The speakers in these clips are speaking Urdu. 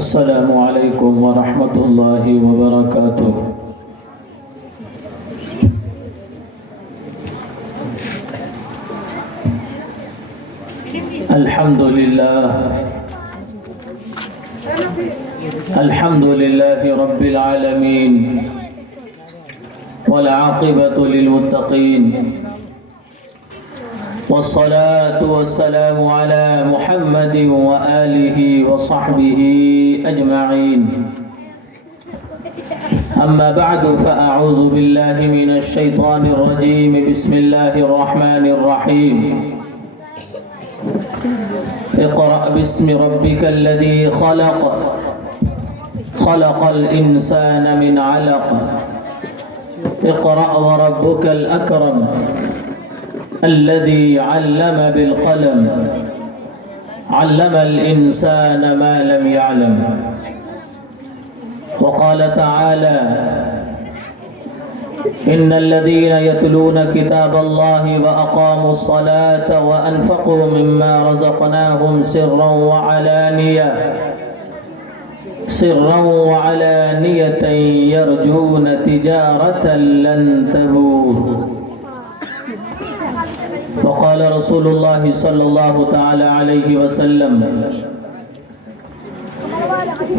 السلام علیکم ورحمۃ اللہ وبرکاتہ۔ الحمد للہ رب العالمین والعاقبۃ للمتقین والصلاة والسلام على محمد وآلہ وصحبہ اجمعین، اما بعد فاعوذ باللہ من الشیطان الرجیم، بسم اللہ الرحمن الرحیم۔ اقرأ باسم ربک الذی خلق، خلق الانسان من علق، اقرأ وربک الاکرم الذي علم بالقلم، علم الإنسان ما لم يعلم۔ وقال تعالى: إن الذين يتلون كتاب الله وأقاموا الصلاة وأنفقوا مما رزقناهم سرا وعلانية يرجون تجارة لن تبور۔ وقال رسول الله صلی اللہ تعالی علیہ وسلم: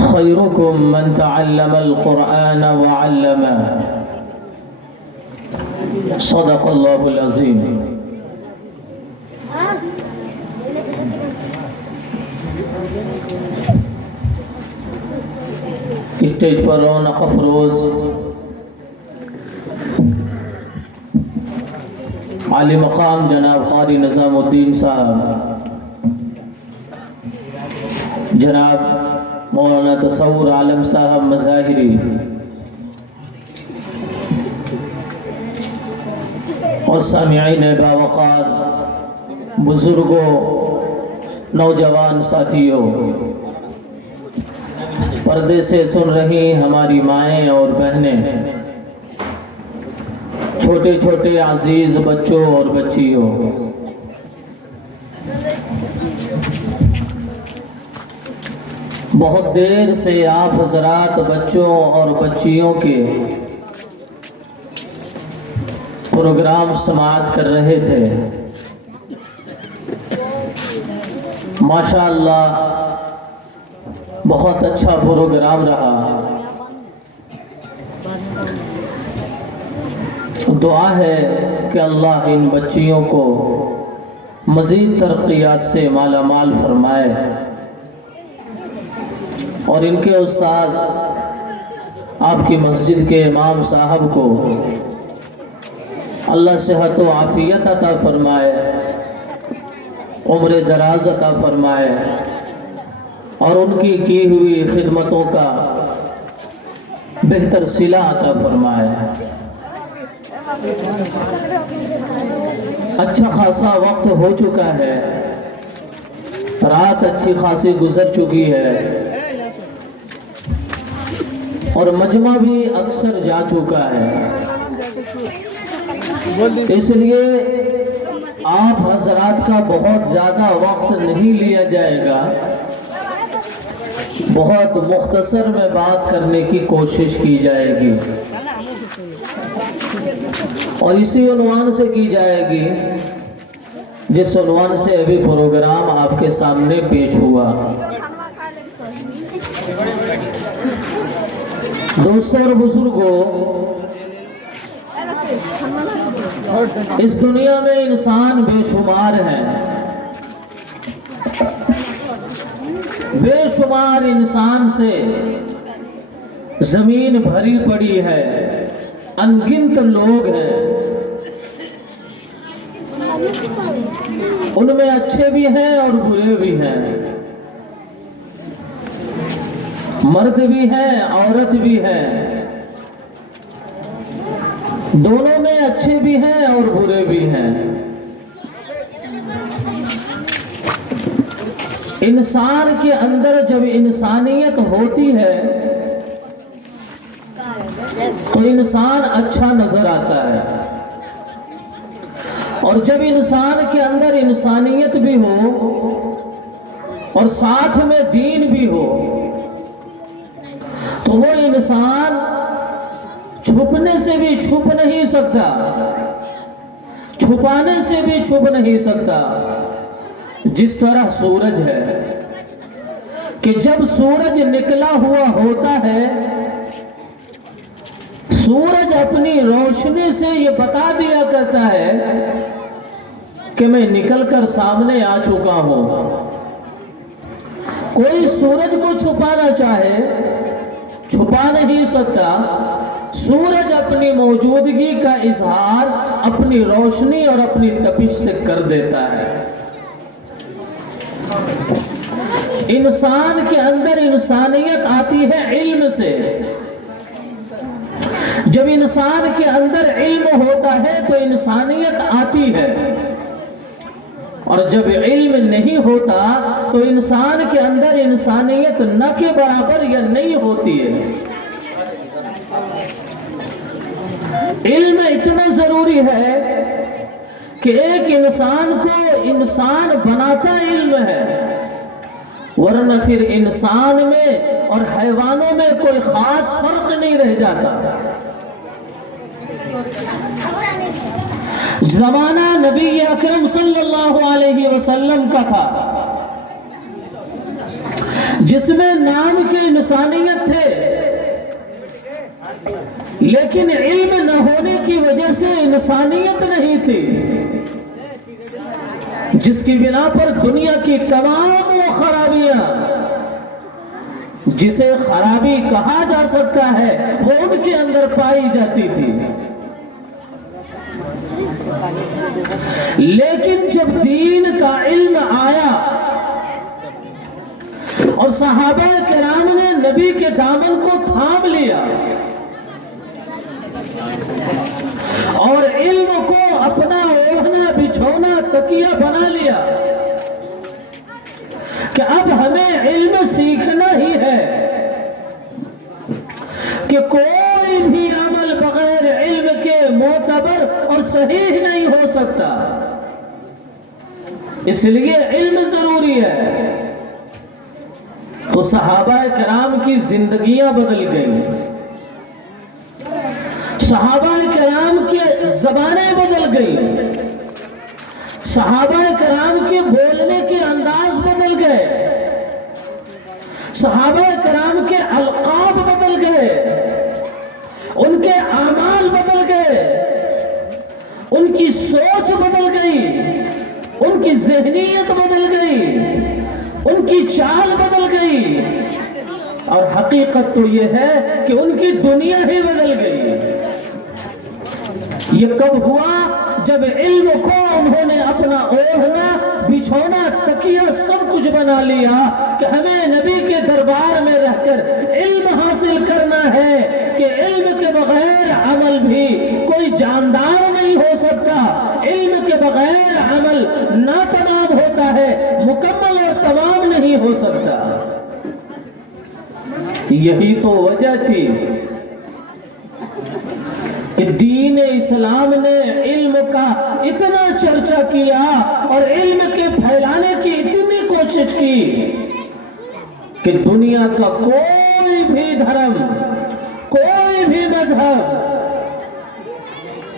خیرکم من تعلم القرآن وعلمہ۔ صدق اللہ العظیم۔ اسٹیج پر رونق افروز عالی مقام جناب قاری نظام الدین صاحب، جناب مولانا تصور عالم صاحب مظاہری، اور سامعین باوقار، بزرگوں، نوجوان ساتھیوں، پردے سے سن رہی ہماری مائیں اور بہنیں، چھوٹے چھوٹے عزیز بچوں اور بچیوں، بہت دیر سے آپ حضرات بچوں اور بچیوں کے پروگرام سماعت کر رہے تھے۔ ماشاءاللہ بہت اچھا پروگرام رہا۔ دعا ہے کہ اللہ ان بچیوں کو مزید ترقیات سے مالا مال فرمائے، اور ان کے استاد آپ کی مسجد کے امام صاحب کو اللہ صحت و عافیت عطا فرمائے، عمر دراز عطا فرمائے، اور ان کی ہوئی خدمتوں کا بہتر صلہ عطا فرمائے۔ اچھا خاصا وقت ہو چکا ہے، رات اچھی خاصی گزر چکی ہے، اور مجمع بھی اکثر جا چکا ہے، اس لیے آپ حضرات کا بہت زیادہ وقت نہیں لیا جائے گا، بہت مختصر میں بات کرنے کی کوشش کی جائے گی، اور اسی عنوان سے کی جائے گی جس عنوان سے ابھی پروگرام آپ کے سامنے پیش ہوا۔ دوستوں اور بزرگوں، اس دنیا میں انسان بے شمار ہیں، بے شمار انسان سے زمین بھری پڑی ہے، انگنت لوگ ہیں، ان میں اچھے بھی ہیں اور برے بھی ہیں، مرد بھی ہیں عورت بھی ہیں، دونوں میں اچھے بھی ہیں اور برے بھی ہیں۔ انسان کے اندر جب انسانیت ہوتی ہے تو انسان اچھا نظر آتا ہے، اور جب انسان کے اندر انسانیت بھی ہو اور ساتھ میں دین بھی ہو تو وہ انسان چھپنے سے بھی چھپ نہیں سکتا، چھپانے سے بھی چھپ نہیں سکتا۔ جس طرح سورج ہے کہ جب سورج نکلا ہوا ہوتا ہے، سورج اپنی روشنی سے یہ بتا دیا کرتا ہے کہ میں نکل کر سامنے آ چکا ہوں۔ کوئی سورج کو چھپانا چاہے چھپا نہیں سکتا۔ سورج اپنی موجودگی کا اظہار اپنی روشنی اور اپنی تپش سے کر دیتا ہے۔ انسان کے اندر انسانیت آتی ہے علم سے۔ جب انسان کے اندر علم ہوتا ہے تو انسانیت آتی ہے، اور جب علم نہیں ہوتا تو انسان کے اندر انسانیت نہ کے برابر یا نہیں ہوتی ہے۔ علم اتنا ضروری ہے کہ ایک انسان کو انسان بناتا علم ہے، ورنہ پھر انسان میں اور حیوانوں میں کوئی خاص فرق نہیں رہ جاتا۔ زمانہ نبی اکرم صلی اللہ علیہ وسلم کا تھا، جس میں نام کی انسانیت تھے، لیکن علم نہ ہونے کی وجہ سے انسانیت نہیں تھی، جس کی بنا پر دنیا کی تمام وہ خرابیاں، جسے خرابی کہا جا سکتا ہے، وہ ان کے اندر پائی جاتی تھی۔ لیکن جب دین کا علم آیا اور صحابہ کرام نے نبی کے دامن کو تھام لیا اور علم کو اپنا اوڑھنا بچھونا تکیہ بنا لیا کہ اب ہمیں علم سیکھنا ہی ہے، کہ کوئی بھی عمل بغیر علم کے معتبر اور صحیح نہیں ہو سکتا، اس لیے علم ضروری ہے۔ تو صحابہ کرام کی زندگیاں بدل گئی، صحابہ کرام کے زبانیں بدل گئی، صحابہ کرام کے بولنے کے انداز بدل گئے، صحابہ کرام کے القاب بدل گئے، ان کے اعمال بدل گئے، ان کی سوچ بدل گئی، ان کی ذہنیت بدل گئی، ان کی چال بدل گئی، اور حقیقت تو یہ ہے کہ ان کی دنیا ہی بدل گئی۔ یہ کب ہوا؟ جب علم کو انہوں نے اپنا اوڑھنا بچھونا تکیہ سب کچھ بنا لیا کہ ہمیں نبی کے دربار میں رہ کر علم حاصل کرنا ہے، کہ علم کے بغیر عمل بھی کوئی جاندار نہیں ہو سکتا، علم کے بغیر عمل ناتمام ہوتا ہے، مکمل اور تمام نہیں ہو سکتا۔ یہی تو وجہ تھی کہ دین اسلام نے علم کا اتنا چرچا کیا اور علم کے پھیلانے کی اتنی کوشش کی کہ دنیا کا کوئی بھی دھرم، کوئی بھی مذہب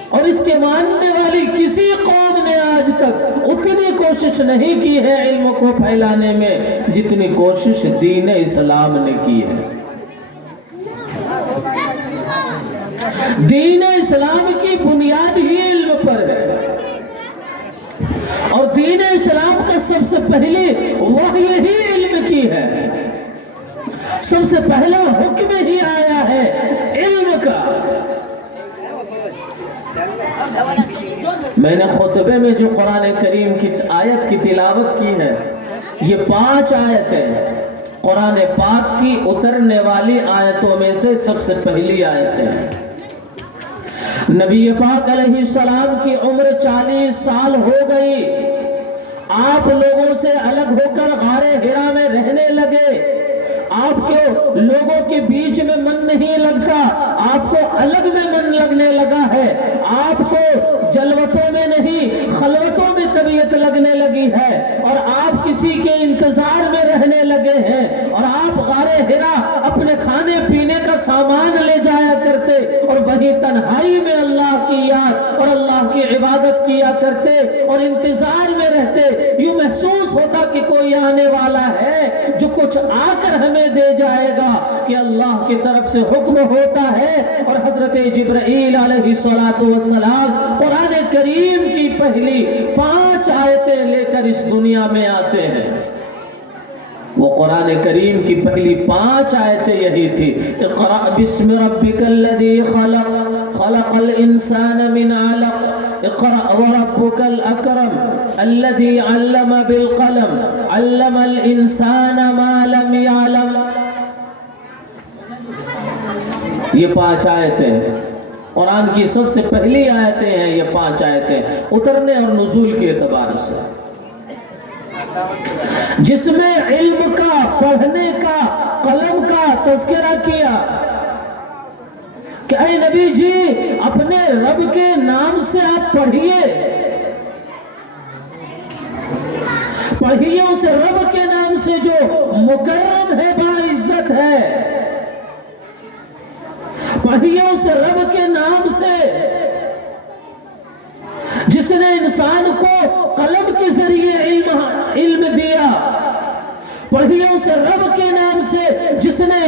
اور اس کے ماننے والی کسی قوم نے آج تک اتنی کوشش نہیں کی ہے علم کو پھیلانے میں جتنی کوشش دین اسلام نے کی ہے۔ دین اسلام کی بنیاد ہی علم پر ہے، اور دین اسلام کا سب سے پہلی وحی ہی علم کی ہے، سب سے پہلا حکم ہی آیا ہے علم کا۔ میں نے خطبے میں جو قرآن کریم کی آیت کی تلاوت کی ہے، یہ 5 آیتیں قرآن پاک کی اترنے والی آیتوں میں سے سب سے پہلی آیتیں ہیں۔ نبی پاک علیہ السلام کی عمر 40 سال ہو گئی، آپ لوگوں سے الگ ہو کر غار حرا میں رہنے لگے، آپ کو لوگوں کے بیچ میں من نہیں لگتا، آپ کو الگ میں من لگنے لگا ہے، آپ کو جلوتوں میں نہیں خلوتوں میں طبیعت لگنے لگی ہے، اور آپ کسی کے انتظار میں رہنے لگے ہیں، اور آپ غار حرا اپنے کھانے پینے کا سامان لے جایا کرتے اور وہی تنہائی میں اللہ کی یاد اور اللہ کی عبادت کیا کرتے اور انتظار میں رہتے۔ یوں محسوس ہوتا کہ کوئی آنے والا ہے جو کچھ آ کر ہمیں دے جائے گا، کہ اللہ کی طرف سے حکم ہوتا ہے اور حضرت جبرائیل علیہ السلام قرآن کریم کی پہلی 5 آیتیں لے کر اس دنیا میں آتے ہیں۔ وہ قرآن کریم کی پہلی 5 آیتیں یہی تھی، اقرأ بسم ربک الذی خلق خلق الانسان من علق اقرأ وربک الاکرم الذی علم بالقلم علم الانسان ما لم يعلم۔ یہ 5 آیتیں قرآن کی سب سے پہلی آیتیں ہیں، یہ 5 آیتیں اترنے اور نزول کے اعتبار سے، جس میں علم کا، پڑھنے کا، قلم کا تذکرہ کیا کہ اے نبی جی اپنے رب کے نام سے آپ پڑھیے اسے رب کے نام سے جو مکرم ہے، باعزت ہے، پڑھیے اسے رب کے نام سے جس نے انسان کو قلم کے ذریعے علم دیا، پڑھیے اسے رب کے نام سے جس نے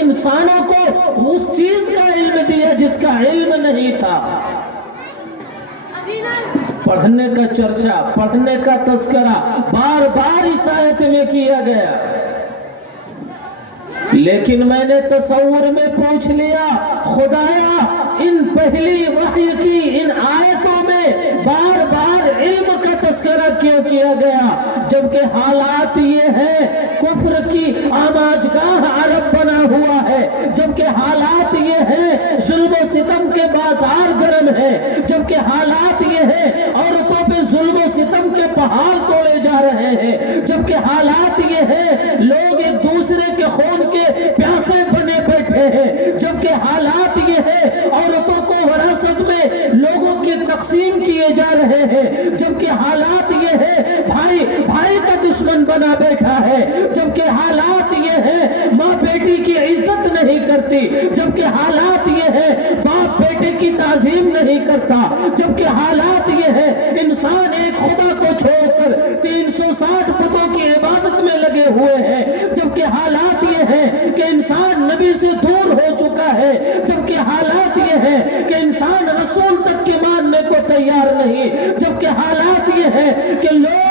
انسانوں کو اس چیز کا علم دیا جس کا علم نہیں تھا۔ پڑھنے کا چرچا، پڑھنے کا تذکرہ بار بار اس آیت میں کیا گیا، لیکن میں نے تصور میں پوچھ لیا، خدایا ان پہلی وحی کی ان آیتوں میں بار بار علم کا تذکرہ کیوں کیا گیا، جبکہ حالات یہ ہے کفر کی آماجگاہ عرب بنا ہوا ہے، جبکہ حالات یہ ہے ظلم و ستم کے بازار گرم ہے، جبکہ حالات یہ ہے عورتوں پہ ظلم و ستم کے پہاڑ توڑے جا رہے ہیں، جبکہ حالات یہ ہے لوگ ایک دوسرے کے خون کے پیاسے بنے بیٹھے ہیں، جبکہ حالات یہ ہے عورتوں کو وراثت میں لوگوں کے تقسیم کیے جا رہے ہیں، جبکہ حالات یہ ہے بھائی کا دشمن بنا بیٹھا ہے، جبکہ حالات یہ ہے ماں بیٹی کی عزت نہیں کرتی، جبکہ حالات یہ ہے باپ بیٹے کی تعظیم نہیں کرتا، جبکہ حالات یہ ہے انسان ایک خدا کو چھوڑ کر 360 بتوں کی عبادت میں لگے ہوئے ہیں، جبکہ حالات یہ ہے کہ انسان نبی سے دور ہو چکا ہے، جبکہ حالات یہ ہے کہ انسان رسول تک کے ماننے کو تیار نہیں، جبکہ حالات یہ ہے کہ لوگ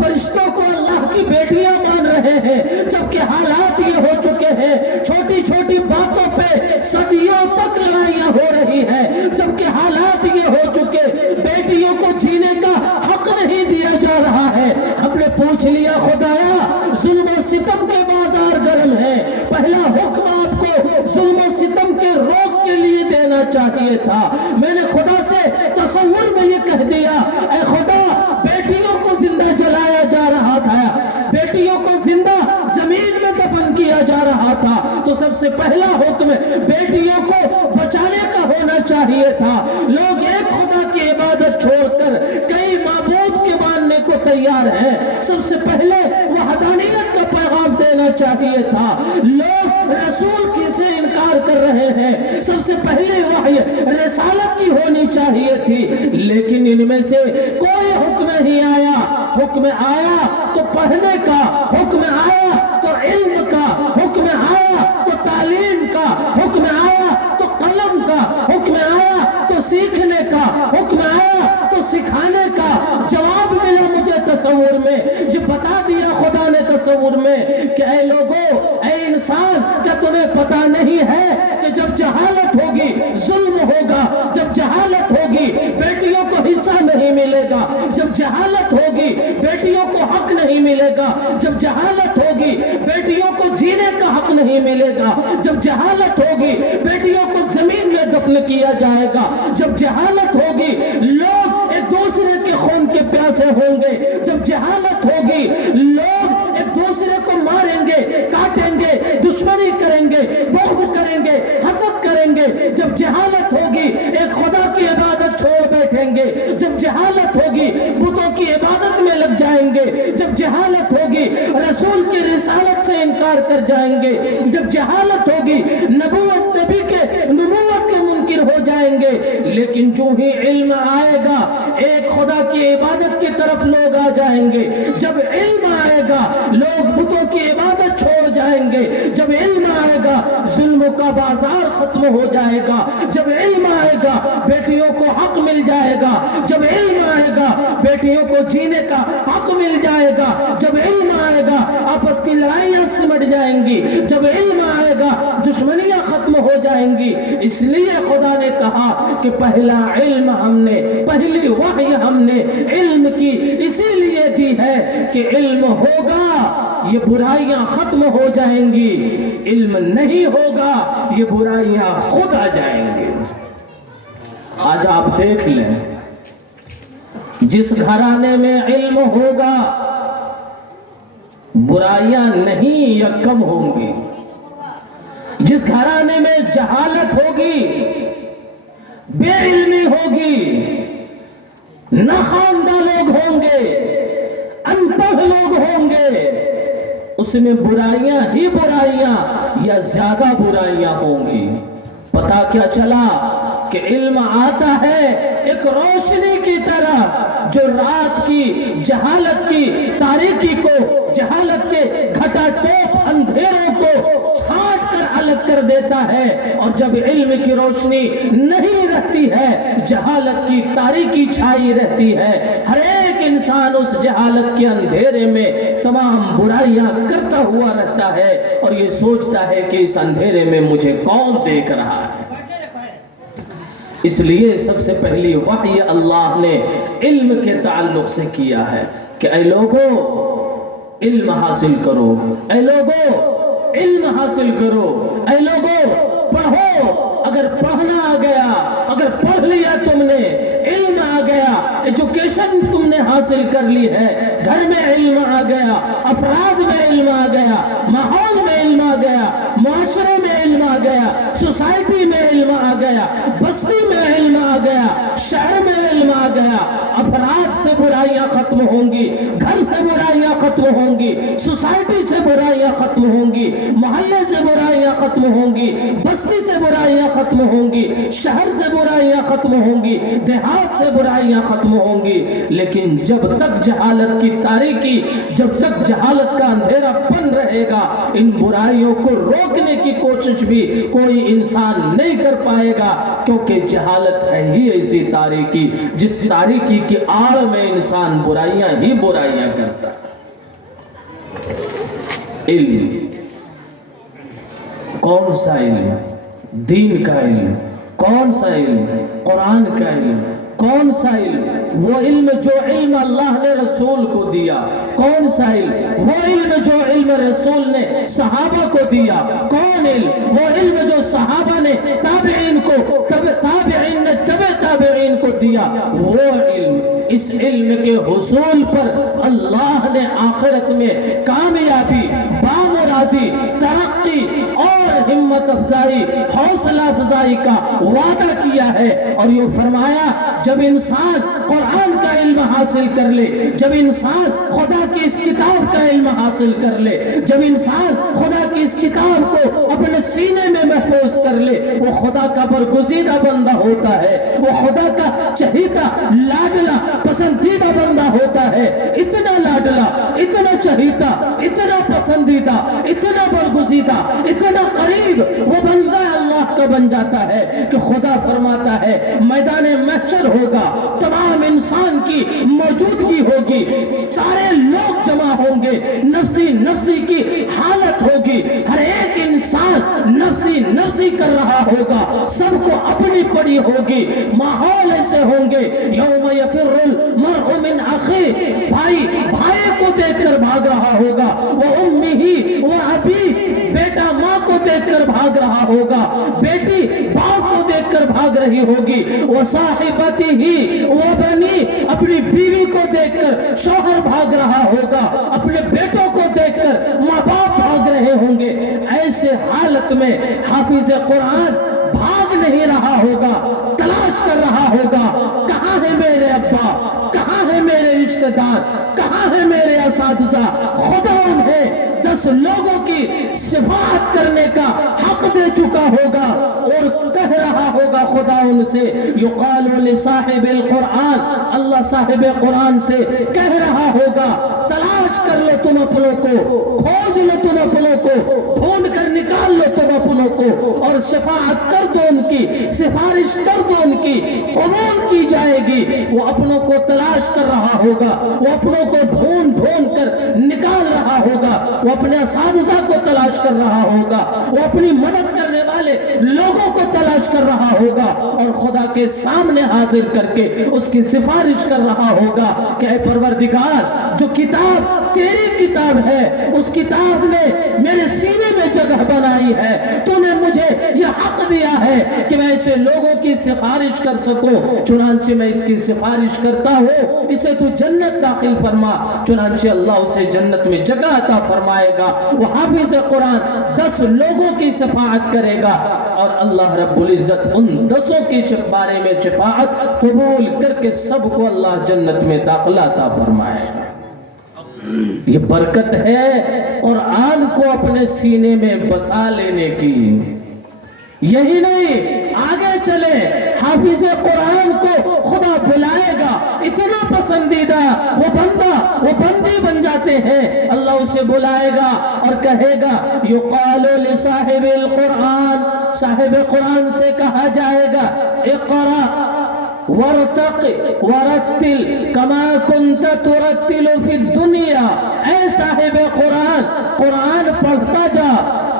فرشتوں کو اللہ کی بیٹیاں مان رہے ہیں، جبکہ حالات یہ ہو چکے ہیں چھوٹی چھوٹی باتوں پہ صدیوں تک لڑائیاں ہو رہی ہیں، جبکہ حالات یہ ہو چکے بیٹیوں کو جینے کا حق نہیں دیا جا رہا ہے۔ ہم نے پوچھ لیا خدایا ظلم و ستم کے بازار گرم ہے، پہلا حکم آپ کو ظلم و ستم کے روک کے لیے دینا چاہیے تھا، میں نے خدا سے تصور میں یہ کہہ دیا اے خدا بیٹیوں کو زندہ جلایا جا رہا تھا، بیٹیوں کو زندہ زمین میں دفن کیا جا رہا تھا، تو سب سے پہلا حکم بیٹیوں کو بچانے کا ہونا چاہیے تھا۔ لوگ ایک خدا کی عبادت چھوڑ کر کئی معبود کے ماننے کو تیار ہیں، سب سے پہلے وحدانیت کا پیغام دینا چاہیے تھا، لوگ رسول کی سے انکار کر رہے ہیں، سب سے پہلے وحی رسالت کی ہونی چاہیے تھی، لیکن ان میں سے کوئی حکم نہیں آیا۔ حکم آیا تو پڑھنے کا، حکم آیا تو علم کا، حکم آیا تو تعلیم کا، حکم آیا تو قلم کا، حکم آیا تو سیکھنے کا، حکم آیا تو سکھانے کا۔ جواب ملا مجھے تصور میں، یہ بتا دیا خدا نے تصور میں کہ اے لوگوں، اے انسان، کیا تمہیں پتا نہیں ہے کہ جب جہالت ہوگی ظلم ہوگا، جب جہالت ہوگی بیٹیوں کو حصہ نہیں ملے گا، جب جہالت ہوگی بیٹیوں کو حق نہیں ملے گا، جب جہالت ہوگی بیٹیوں کو جینے کا حق نہیں ملے گا، جب جہالت ہوگی بیٹیوں کو زمین میں دفن کیا جائے گا، جب جہالت ہوگی لوگ ایک دوسرے کے خون کے پیاسے ہوں گے، جب جہالت ہوگی لوگ ایک دوسرے کو ماریں گے، ڈانٹیں گے, دشمنی کریں گے, بغض کریں گے, حسد کریں گے. جب جہالت ہوگی ایک خدا کی عبادت چھوڑ بیٹھیں گے. جب جہالت ہوگی بتوں کی عبادت میں لگ جائیں گے. جب جہالت ہوگی رسول کی رسالت سے انکار کر جائیں گے. جب جہالت ہوگی نبی کے نبوت کے منکر ہو جائیں گے. لیکن جو ہی علم آئے گا ایک خدا کی عبادت کی طرف لوگ آ جائیں گے. جب علم آئے گا لوگ بتوں کی عبادت چھوڑ جائیں گے. جب علم آئے گا ظلم کا بازار ختم ہو جائے گا. جب علم آئے گا بیٹیوں کو حق مل جائے گا. جب علم آئے گا بیٹیوں کو جینے کا حق مل جائے گا. جب علم آئے گا آپس کی لڑائیاں سمٹ جائیں گی. جب علم آئے گا دشمنیاں ختم ہو جائیں گی. اس لیے خدا نے کہا کہ پہلا علم ہم نے, پہلی وحی ہم نے علم کی اسی لیے دی ہے کہ علم ہوگا یہ برائیاں ختم ہو جائیں گی. علم نہیں ہوگا یہ برائیاں خود آ جائیں گی. آج آپ دیکھ لیں جس گھرانے میں علم ہوگا برائیاں نہیں یا کم ہوں گی. جس گھرانے میں جہالت ہوگی, بے علمی ہوگی, ناخواندہ لوگ ہوں گے, ان پڑھ لوگ ہوں گے, اس میں برائیاں ہی برائیاں یا زیادہ برائیاں ہوں گی. پتہ کیا چلا کہ علم آتا ہے ایک روشنی کی طرح جو رات کی جہالت کی تاریکی کو, جہالت کے گھٹا ٹوپ اندھیروں کو چھانٹ کر الگ کر دیتا ہے. اور جب علم کی روشنی نہیں رہتی ہے جہالت کی تاریکی چھائی رہتی ہے. ہر ایک انسان اس جہالت کے اندھیرے میں تمام برائیاں کرتا ہوا رہتا ہے اور یہ سوچتا ہے کہ اس اندھیرے میں مجھے کون دیکھ رہا ہے. اس لیے سب سے پہلی وحی اللہ نے علم کے تعلق سے کیا ہے کہ اے لوگو علم حاصل کرو, اے لوگو علم حاصل کرو, اے لوگو پڑھو. اگر پڑھنا آ گیا, اگر پڑھ لیا تم نے, علم آ گیا, ایجوکیشن تم نے حاصل کر لی ہے, گھر میں علم آ گیا, افراد میں علم آ گیا, ماحول میں علم آ گیا, معاشرے میں علم آ گیا, سوسائٹی میں علم آ گیا, بستی میں علم آ گیا, شہر میں علم آ گیا, افراد سے برائیاں ختم ہوں گی, گھر سے برائیاں ختم ہوں گی, سوسائٹی سے برائیاں ختم ہوں گی, محلے سے برائیاں ختم ہوں گی, بستی سے برائیاں ختم ہوں گی, شہر سے برائیاں ختم ہوں گی, دیہات سے برائیاں ختم ہوں گی. لیکن جب تک جہالت کی تاریکی, جب تک جہالت کا اندھیرا پن رہے گا ان برائیوں کو روکنے کی کوشش بھی کوئی انسان نہیں کر پائے گا, کیونکہ جہالت ہے ہی ایسی تاریکی جس تاریکی کی آڑ میں انسان برائیاں ہی برائیاں کرتا ہے. علم کون سا علم؟ دین کا علم. کون سا علم؟ قرآن کا علم. کون سا علم؟ وہ علم جو علم اللہ نے رسول کو دیا. کون سا علم؟ وہ علم جو علم رسول نے صحابہ کو دیا. کون علم؟ وہ علم جو صحابہ نے تابعین کو, تابعین نے تابعین کو دیا. وہ علم, اس علم کے حصول پر اللہ نے آخرت میں کامیابی, بامرادی, ترقی اور ہمت افزائی, حوصلہ افزائی کا وعدہ کیا ہے. اور یہ فرمایا جب انسان قرآن کا علم حاصل کر لے, جب انسان خدا کی اس کتاب کا علم حاصل کر لے, جب انسان خدا کی اس کتاب کو اپنے سینے میں محفوظ کر لے, وہ خدا کا برگزیدہ بندہ ہوتا ہے, وہ خدا کا چہیتا, لاڈلا, پسندیدہ بندہ ہوتا ہے. اتنا لاڈلا, اتنا چہیتا, اتنا پسندیدہ, اتنا برگزیدہ, اتنا قریب وہ بندہ اللہ کا بن جاتا ہے کہ خدا فرماتا ہے میدان محشر ہوگا, تمام انسان کی موجودگی ہوگی, سارے لوگ جمع ہوں گے, نفسی نفسی کی حالت ہوگی, ہر ایک انسان نفسی نفسی کر رہا ہوگا, سب کو اپنی پڑی ہوگی. ماحول ایسے ہوں گے یوم یفر المرء من اخیہ, بھائی بھائی کو دیکھ کر بھاگ رہا ہوگا, وہ امیہ و ابی, بیٹا ماں کو دیکھ کر بھاگ رہا ہوگا, بیٹی باپ کو دیکھ کر بھاگ رہی ہوگی, وہ صاحبتہ وہ بنی, اپنی بیوی کو دیکھ کر شوہر بھاگ رہا ہوگا, اپنے بیٹوں کو دیکھ کر ماں باپ بھاگ رہے رہے ہوں گے، ایسے حالت میں حافظ قرآن بھاگ نہیں رہا ہوگا، تلاش کر رہا ہوگا، کہاں ہے میرے ابا، کہاں ہے میرے رشتہ دار، کہاں ہے میرے اساتذہ؟ خدا انہیں 10 لوگوں کی شفاعت کرنے کا حق دے چکا ہوگا اور کہہ رہا ہوگا خدا ان سے، یقال لصاحب القرآن، اللہ صاحب قرآن سے کہہ رہا ہوگا تلاش کر لو تم اپنوں کو، کھوج لو تم اپنوں کو، ڈھونڈ کر نکال لو تم اپنوں کو، اور شفاعت کر دو ان کی، سفارش کر دو ان کی، قبول کی جائے گی۔ وہ اپنوں کو تلاش کر رہا ہوگا، وہ اپنوں کو ڈھونڈ کر نکال رہا ہوگا، وہ اپنے اساتذہ کو تلاش کر رہا ہوگا، وہ اپنی مدد کرنے والے لوگوں کو تلاش کر رہا ہوگا، اور خدا کے سامنے حاضر کر کے اس کی سفارش کر رہا ہوگا کہ اے پروردگار، جو کتاب تیری کتاب ہے، اس کتاب نے میرے سینے میں جگہ بنائی ہے، تو نے مجھے یہ حق دیا ہے کہ میں ایسے لوگوں کی سفارش کر سکوں، چنانچہ میں اس کی سفارش کرتا ہوں، اسے تو جنت داخل فرما۔ چنانچہ اللہ اسے جنت میں جگہ عطا فرمائے گا۔ وہ حافظ قرآن 10 لوگوں کی شفاعت کرے گا، اور اللہ رب العزت ان 10 کے بارے میں شفاعت قبول کر کے سب کو اللہ جنت میں داخلہ عطا فرمائے گا۔ یہ برکت ہے قرآن کو اپنے سینے میں بسا لینے کی۔ یہی نہیں، آگے چلے، حافظ قرآن کو خدا بلائے گا، اتنا پسندیدہ وہ بندہ، وہ بندی بن جاتے ہیں، اللہ اسے بلائے گا اور کہے گا یقال لصاحب القرآن، صاحب قرآن سے کہا جائے گا اقرأ ورتق ورتل کما کنت ترتل فی الدنیا، اے صاحب قرآن، قرآن پڑھتا جا،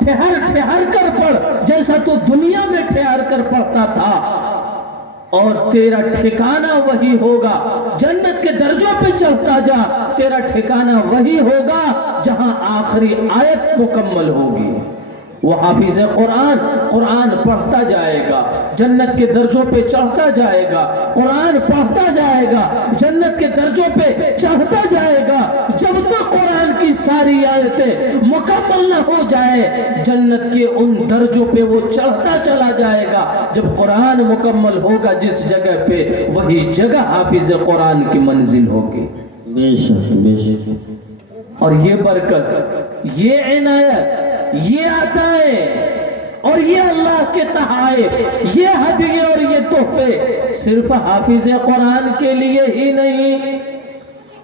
ٹھہر کر پڑھ جیسا تو دنیا میں ٹھہر کر پڑھتا تھا، اور تیرا ٹھکانہ وہی ہوگا، جنت کے درجوں پہ چڑھتا جا، تیرا ٹھکانہ وہی ہوگا جہاں آخری آیت مکمل ہوگی۔ وہ حافظ قرآن پڑھتا جائے گا، جنت کے درجوں پہ چڑھتا جائے گا، قرآن پڑھتا جائے گا، جنت کے درجوں پہ چڑھتا جائے گا، جب تک قرآن کی ساری آیتیں مکمل نہ ہو جائے، جنت کے ان درجوں پہ وہ چڑھتا چلا جائے گا۔ جب قرآن مکمل ہوگا جس جگہ پہ، وہی جگہ حافظ قرآن کی منزل ہوگی۔ بے شک۔ اور یہ برکت، یہ عنایت، یہ عطائیں اور یہ اللہ کے تحائف، یہ ہدیے اور یہ تحفے صرف حافظ قرآن کے لیے ہی نہیں،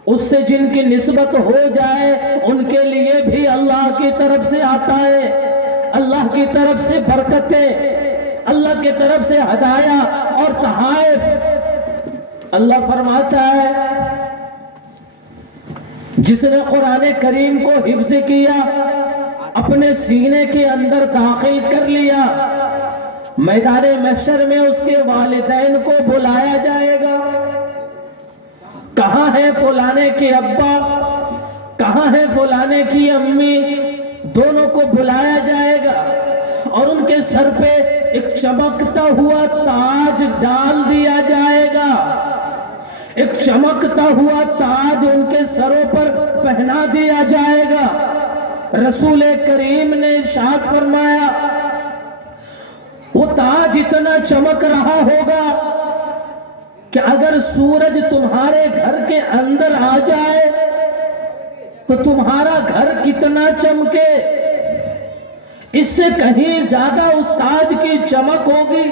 اس سے جن کی نسبت ہو جائے ان کے لیے بھی اللہ کی طرف سے عطائیں، اللہ کی طرف سے برکتیں، اللہ کی طرف سے ہدایہ اور تحائف۔ اللہ فرماتا ہے جس نے قرآن کریم کو حفظ کیا، اپنے سینے کے اندر داخل کر لیا، میدان محشر میں اس کے والدین کو بلایا جائے گا، کہاں ہے فلانے کے ابا، کہاں ہے فلانے کی امی، دونوں کو بلایا جائے گا، اور ان کے سر پہ ایک چمکتا ہوا تاج ڈال دیا جائے گا، ایک چمکتا ہوا تاج ان کے سروں پر پہنا دیا جائے گا۔ رسول کریم نے ارشاد فرمایا وہ تاج اتنا چمک رہا ہوگا کہ اگر سورج تمہارے گھر کے اندر آ جائے تو تمہارا گھر کتنا چمکے، اس سے کہیں زیادہ اس تاج کی چمک ہوگی۔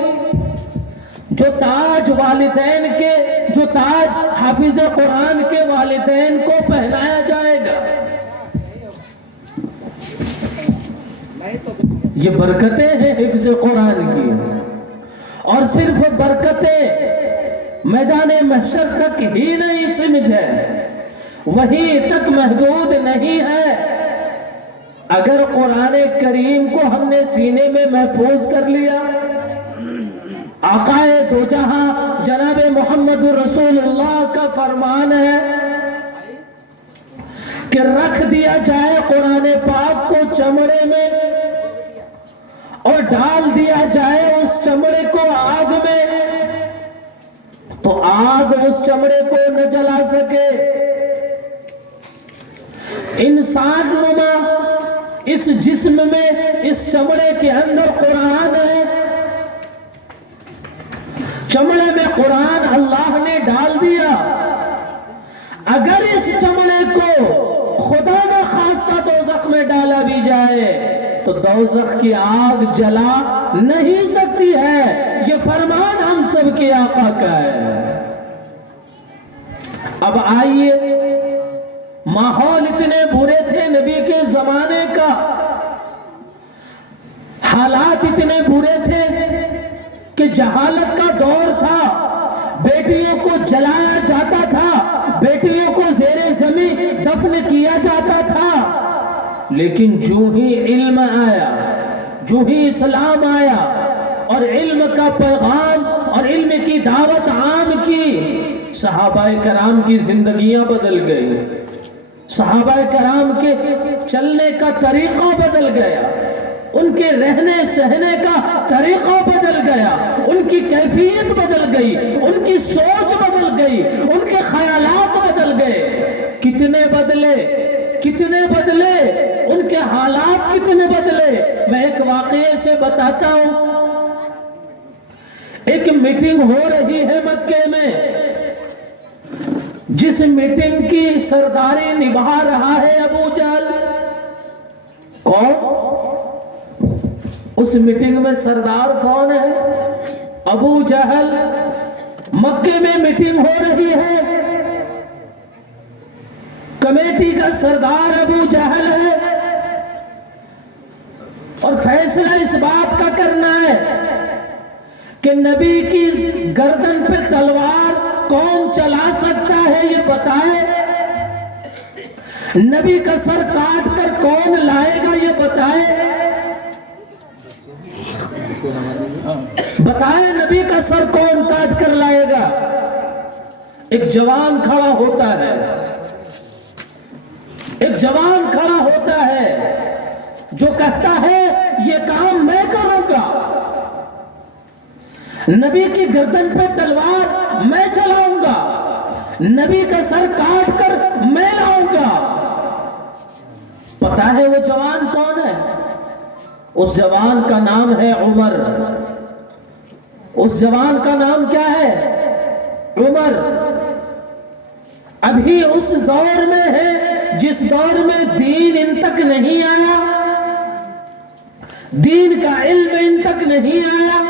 جو تاج والدین کے، جو تاج حافظ قرآن کے والدین کو پہنایا جائے گا، یہ برکتیں ہیں حفظ قرآن کی۔ اور صرف برکتیں میدان محشر تک ہی نہیں سمجھے، وہیں تک محدود نہیں ہے۔ اگر قرآن کریم کو ہم نے سینے میں محفوظ کر لیا، آقائے دو جہاں جناب محمد رسول اللہ کا فرمان ہے کہ رکھ دیا جائے قرآن پاک کو چمڑے میں اور ڈال دیا جائے اس چمڑے کو آگ میں، تو آگ اس چمڑے کو نہ جلا سکے۔ انسان نما اس جسم میں، اس چمڑے کے اندر قرآن ہے، چمڑے میں قرآن اللہ نے ڈال دیا، اگر اس چمڑے کو خدا نہ خواستہ دوزخ میں ڈالا بھی جائے تو دوزخ کی آگ جلا نہیں سکتی ہے۔ یہ فرمان ہم سب کے آقا کا ہے۔ اب آئیے، ماحول اتنے برے تھے نبی کے زمانے کا، حالات اتنے برے تھے کہ جہالت کا دور تھا، بیٹیوں کو جلایا جاتا تھا، بیٹیوں کو زیر زمین دفن کیا جاتا تھا، لیکن جو ہی علم آیا، جو ہی اسلام آیا اور علم کا پیغام اور علم کی دعوت عام کی، صحابہ کرام کی زندگیاں بدل گئی، صحابہ کرام کے چلنے کا طریقہ بدل گیا، ان کے رہنے سہنے کا طریقہ بدل گیا، ان کی کیفیت بدل گئی، ان کی سوچ بدل گئی، ان کے خیالات بدل گئے۔ کتنے بدلے، کتنے بدلے، ان کے حالات کتنے بدلے۔ میں ایک واقعے سے بتاتا ہوں۔ ایک میٹنگ ہو رہی ہے مکے میں، جس میٹنگ کی سرداری نبھا رہا ہے ابو جہل۔ کون؟ اس میٹنگ میں سردار کون ہے؟ ابو جہل۔ مکے میں میٹنگ ہو رہی ہے، کمیٹی کا سردار ابو جہل ہے، اور فیصلہ اس بات کا کرنا ہے کہ نبی کی گردن پہ تلوار کون چلا سکتا ہے یہ بتائے، نبی کا سر کاٹ کر کون لائے گا یہ بتائے، بتائے نبی کا سر کون کاٹ کر لائے گا۔ ایک جوان کھڑا ہوتا ہے، ایک جوان کھڑا ہوتا ہے جو کہتا ہے یہ کام میں کروں گا، نبی کی گردن پہ تلوار میں چلاؤں گا، نبی کا سر کاٹ کر میں لاؤں گا۔ پتا ہے وہ جوان کون ہے؟ اس جوان کا نام ہے عمر۔ اس جوان کا نام کیا ہے؟ عمر۔ ابھی اس دور میں ہے جس دور میں دین ان تک نہیں آیا، دین کا علم ان تک نہیں آیا۔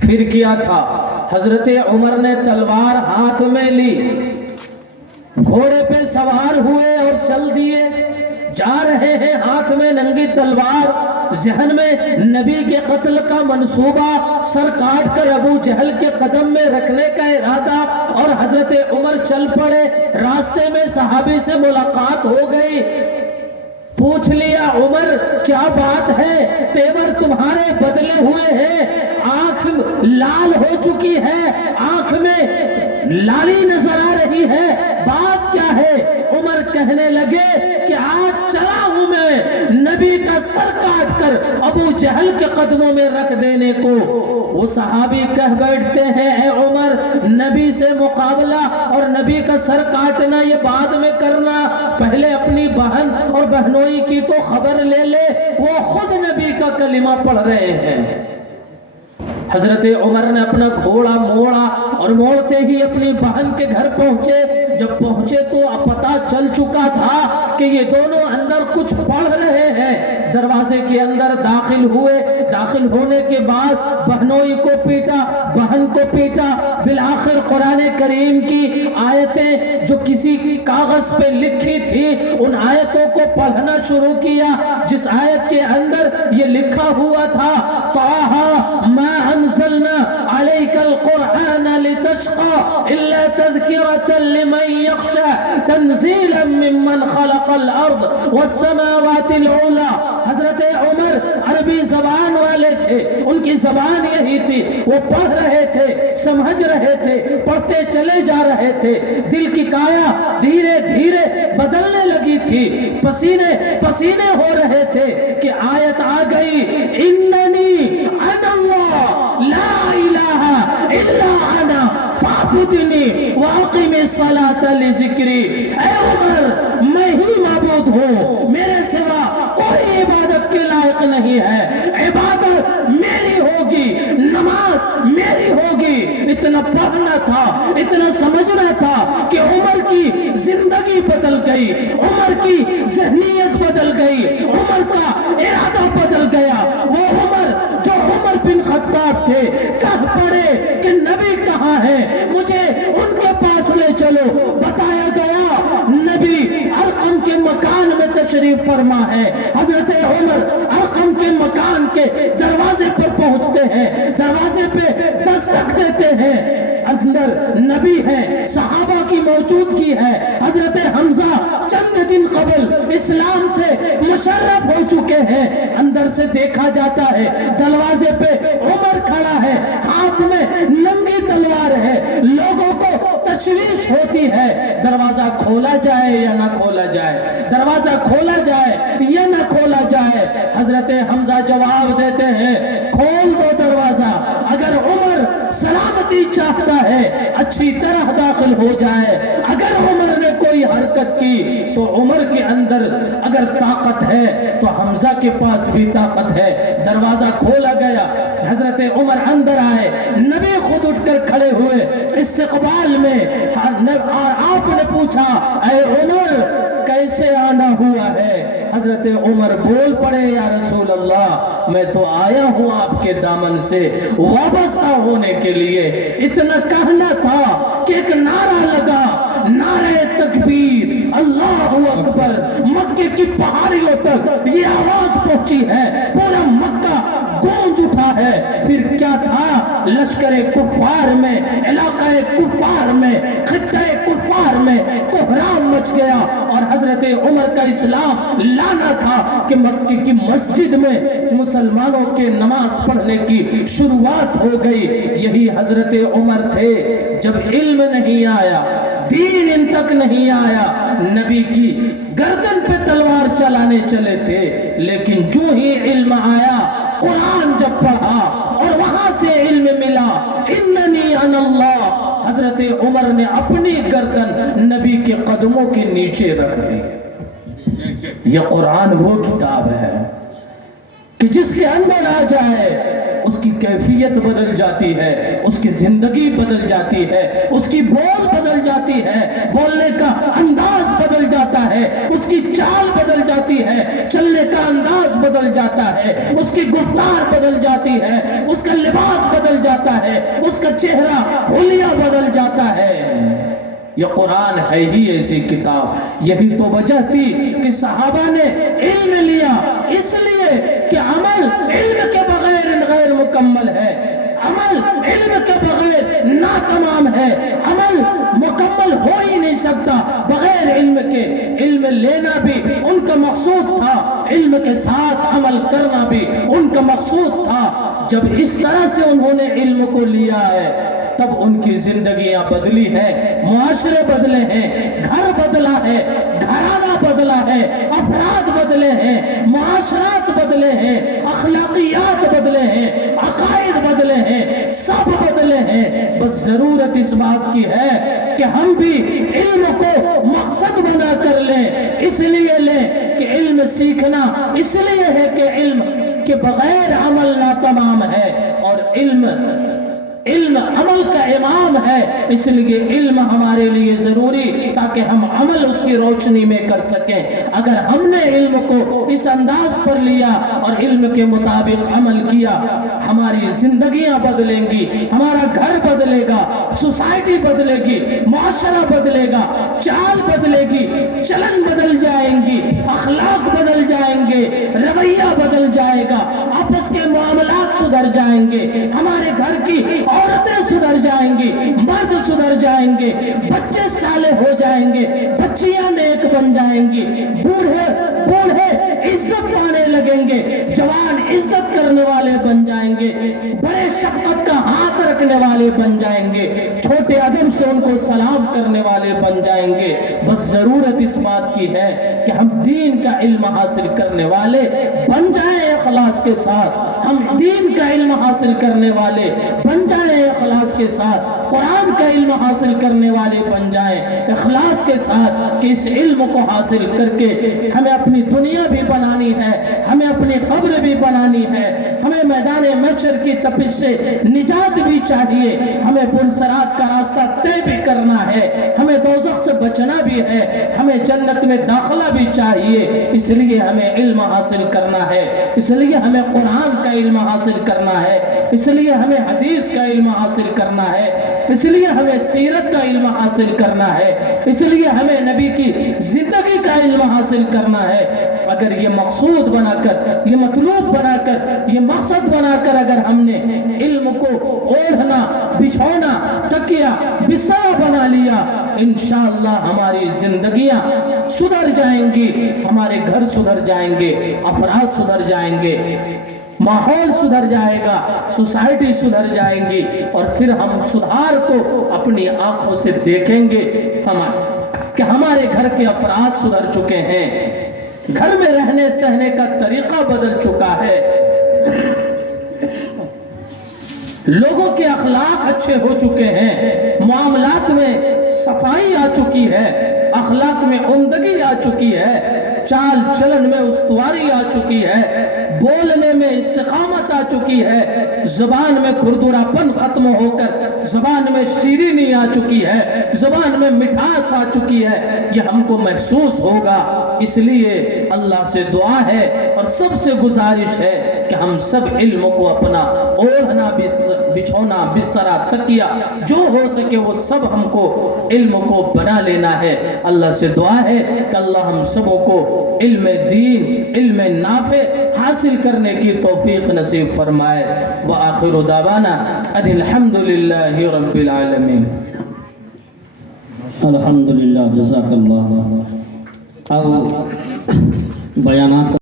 پھر کیا تھا؟ حضرت عمر نے تلوار ہاتھ میں لی، گھوڑے پہ سوار ہوئے اور چل دیے، جا رہے ہیں ہاتھ میں ننگی تلوار، ذہن میں نبی کے قتل کا منصوبہ، سر کاٹ کر ابو جہل کے قدم میں رکھنے کا ارادہ، اور حضرت عمر چل پڑے۔ راستے میں صحابی سے ملاقات ہو گئی، پوچھ لیا عمر کیا بات ہے، تیور تمہارے بدلے ہوئے ہیں، آنکھ لال ہو چکی ہے، آنکھ میں لالی نظر آ رہی ہے، بات کیا ہے؟ عمر کہنے لگے کہ آج چلا ہوں میں نبی کا سر کاٹ کر ابو جہل کے قدموں میں رکھ دینے کو۔ وہ صحابی کہہ بیٹھتے ہیں اے عمر، نبی سے مقابلہ اور نبی کا سر کاٹنا یہ بعد میں کرنا، پہلے اپنی بہن اور بہنوئی کی تو خبر لے لے، وہ خود نبی کا کلمہ پڑھ رہے ہیں۔ حضرت عمر نے اپنا گھوڑا موڑا اور موڑتے ہی اپنی بہن کے گھر پہنچے۔ جب پہنچے تو پتہ چل چکا تھا کہ یہ دونوں اندر کچھ پڑھ رہے ہیں۔ دروازے کے اندر داخل ہوئے، داخل ہونے کے بعد بہنوئی کو پیٹا، بہن کو پیٹا، بالآخر قرآن کریم کی آیتیں جو کسی کاغذ پہ لکھی تھی ان آیتوں کو پڑھنا شروع کیا، جس آیت کے اندر یہ لکھا ہوا تھا طٰہٰ ما انزلنا علیک القرآن لتشقى الا تذکرة لمن یخشى تنزیلا ممن خلق الارض والسماوات العلی۔ حضرت عمر عربی زبان والے تھے، ان کی زبان یہی تھی، وہ پڑھ رہے تھے، سمجھ رہے تھے، پڑھتے چلے جا رہے تھے، دل کی کایا دھیرے دھیرے بدلنے لگی تھی، پسینے پسینے ہو رہے تھے کہ آیت آ گئی اننی انا اللہ لا الہ الا انا فَاعْبُدْنِي وَأَقِمِ الصَّلَاةَ لِذِكْرِي، اے عمر میں ہی معبود ہوں، میرے سوا کوئی عبادت کے لائق نہیں ہے، عبادت میری ہوگی، نماز میری ہوگی۔ اتنا پڑھنا تھا، اتنا سمجھنا تھا کہ عمر کی زندگی بدل گئی، عمر کی ذہنیت بدل گئی، عمر کا ارادہ بدل گیا۔ وہ عمر جو عمر بن خطاب تھے کہہ پڑے کہ نبی کہاں ہے، مجھے ان کے پاس لے چلو۔ بتایا گیا نبی ارقم کے مکان میں تشریف فرما ہے۔ حضرت عمر ارقم کے مکان کے دروازے پر پہنچتے ہیں، دروازے پہ دستک دیتے ہیں، اندر نبی ہے، صحابہ کی موجودگی ہے۔ حضرت حمزہ چند دن قبل اسلام سے مشرف ہو چکے ہیں، اندر سے دیکھا جاتا ہے دروازے پہ عمر کھڑا ہے، ہاتھ میں ننگی تلوار ہے، لوگوں کو تشویش ہوتی ہے دروازہ کھولا جائے یا نہ کھولا جائے، دروازہ کھولا جائے یا نہ کھولا جائے۔ حضرت حمزہ جواب دیتے ہیں کھول دو دروازہ، اگر عمر سلامتی چاہتا ہے اچھی طرح داخل ہو جائے، اگر عمر نے کوئی حرکت کی تو عمر کے اندر اگر طاقت ہے تو حمزہ کے پاس بھی طاقت ہے۔ دروازہ کھولا گیا، حضرت عمر اندر آئے، نبی خود اٹھ کر کھڑے ہوئے استقبال میں، اور آپ نے پوچھا اے عمر کیسے آنا ہوا ہے؟ حضرت عمر بول پڑے یا رسول اللہ میں تو آیا ہوں آپ کے دامن سے وابستہ ہونے کے لیے۔ اتنا کہنا تھا کہ ایک نعرہ لگا، نعرہ تکبیر، اللہ اکبر، مکے کی پہاڑیوں تک یہ آواز پہنچی ہے، پورا مکہ گونج اٹھا ہے۔ پھر کیا تھا؟ لشکر کفار میں، علاقہ کفار میں، خطہ کفار میں کوہرام مچ گیا، اور حضرت عمر کا اسلام لانا تھا کہ مکے کی مسجد میں مسلمانوں کے نماز پڑھنے کی شروعات ہو گئی۔ یہی حضرت عمر تھے جب علم نہیں آیا، دین ان تک نہیں آیا، نبی کی گردن پہ تلوار چلانے چلے تھے، لیکن جو ہی علم آیا، قرآن جب پڑھا اور وہاں سے علم ملا، اننی انا اللہ، حضرت عمر نے اپنی گردن نبی کے قدموں کے نیچے رکھ دی۔ یہ قرآن وہ کتاب ہے کہ جس کے اندر آ جائے اس کی کیفیت بدل جاتی ہے، اس کی زندگی بدل جاتی ہے، اس کی بول بدل جاتی ہے، بولنے کا انداز بدل جاتا ہے، اس کی چال بدل جاتی ہے، چلنے کا انداز بدل جاتا ہے، اس کی گفتار بدل جاتی ہے، اس کا لباس بدل جاتا ہے، اس کا چہرہ حلیہ بدل جاتا ہے۔ یہ قرآن ہے ہی ایسی کتاب۔ یہی تو وجہ تھی کہ صحابہ نے علم لیا، اس لیے کہ عمل علم کے بغیر غیر مکمل ہے، عمل علم کے بغیر ناتمام ہے، عمل مکمل ہو ہی نہیں سکتا بغیر علم کے۔ علم لینا بھی ان کا مقصود تھا، علم کے ساتھ عمل کرنا بھی ان کا مقصود تھا۔ جب اس طرح سے انہوں نے علم کو لیا ہے تب ان کی زندگیاں بدلی ہیں، معاشرے بدلے ہیں، گھر بدلا ہے، گھرانہ بدلا ہے، افراد بدلے ہیں، معاشرات بدلے ہیں، اخلاقیات بدلے ہیں، عقائد بدلے ہیں، سب بدلے ہیں۔ بس ضرورت اس بات کی ہے کہ ہم بھی علم کو مقصد بنا کر لیں، اس لیے لیں کہ علم سیکھنا اس لیے ہے کہ علم کے بغیر عمل ناتمام ہے، اور علم عمل کا امام ہے، اس لیے علم ہمارے لیے ضروری تاکہ ہم عمل اس کی روشنی میں کر سکیں۔ اگر ہم نے علم کو اس انداز پر لیا اور علم کے مطابق عمل کیا، ہماری زندگیاں بدلیں گی، ہمارا گھر بدلے گا، سوسائٹی بدلے گی، معاشرہ بدلے گا، چال بدلے گی، چلن بدل جائیں گی، اخلاق بدل جائیں گے، رویہ بدل جائے گا، آپس کے معاملات سدھر جائیں گے، ہمارے گھر کی عورتیں سدھر جائیں گی، مرد سدھر جائیں گے، بچے صالح ہو جائیں گے، بچیاں نیک بن جائیں گی، بوڑھے عزت پانے لگیں گے، جوان عزت کرنے والے بن جائیں گے، بڑے شفقت کا ہاتھ رکھنے والے بن جائیں گے، چھوٹے ادب سے ان کو سلام کرنے والے بن جائیں گے۔ بس ضرورت اس بات کی ہے کہ ہم دین کا علم حاصل کرنے والے بن جائیں اخلاص کے ساتھ، ہم دین کا علم حاصل کرنے والے بن جائیں اخلاص کے ساتھ، قرآن کا علم حاصل کرنے والے بن جائیں اخلاص کے ساتھ کہ اس علم کو حاصل کر کے ہمیں اپنی دنیا بھی بنانی ہے، ہمیں اپنی قبر بھی بنانی ہے، ہمیں میدان محشر کی تپش سے نجات بھی چاہیے، ہمیں پرسرات کا راستہ طے بھی کرنا ہے، ہمیں دوزخ سے بچنا بھی ہے، ہمیں جنت میں داخلہ بھی چاہیے۔ اس لیے ہمیں علم حاصل کرنا ہے، اس لیے ہمیں قرآن کا علم حاصل کرنا ہے، اس لیے ہمیں حدیث کا علم حاصل کرنا ہے، اس لیے ہمیں سیرت کا علم حاصل کرنا ہے، اس لیے ہمیں نبی کی زندگی کا علم حاصل کرنا ہے۔ اگر یہ مقصود بنا کر، یہ مطلوب بنا کر، یہ مقصد بنا کر اگر ہم نے علم کو اوڑھنا، بچھونا، تکیہ، بستر بنا لیا، انشاءاللہ ہماری زندگیاں سدھر جائیں گی، ہمارے گھر سدھر جائیں گے، افراد سدھر جائیں گے، ماحول سدھر جائے گا، سوسائٹی سدھر جائیں گی، اور پھر ہم سدھار کو اپنی آنکھوں سے دیکھیں گے کہ ہمارے گھر کے افراد سدھر چکے ہیں، گھر میں رہنے سہنے کا طریقہ بدل چکا ہے، لوگوں کے اخلاق اچھے ہو چکے ہیں، معاملات میں صفائی آ چکی ہے، اخلاق میں عمدگی آ چکی ہے، چال چلن میں استواری آ چکی ہے، بولنے میں استقامت آ چکی ہے، زبان میں کھردراپن ختم ہو کر زبان میں شیرینی آ چکی ہے، زبان میں مٹھاس آ چکی ہے، یہ ہم کو محسوس ہوگا۔ اس لیے اللہ سے دعا ہے اور سب سے گزارش ہے کہ ہم سب علم کو اپنا اوڑھنا، بچھونا، بسترا، تکیہ جو ہو سکے وہ سب ہم کو علم کو بنا لینا ہے۔ اللہ سے دعا ہے کہ اللہ ہم سبوں کو علم دین، علم نافع حاصل کرنے کی توفیق نصیب فرمائے۔ وآخر دعوانا ان الحمدللہ رب العالمین۔ الحمدللہ، جزاک اللہ۔ اب بیانات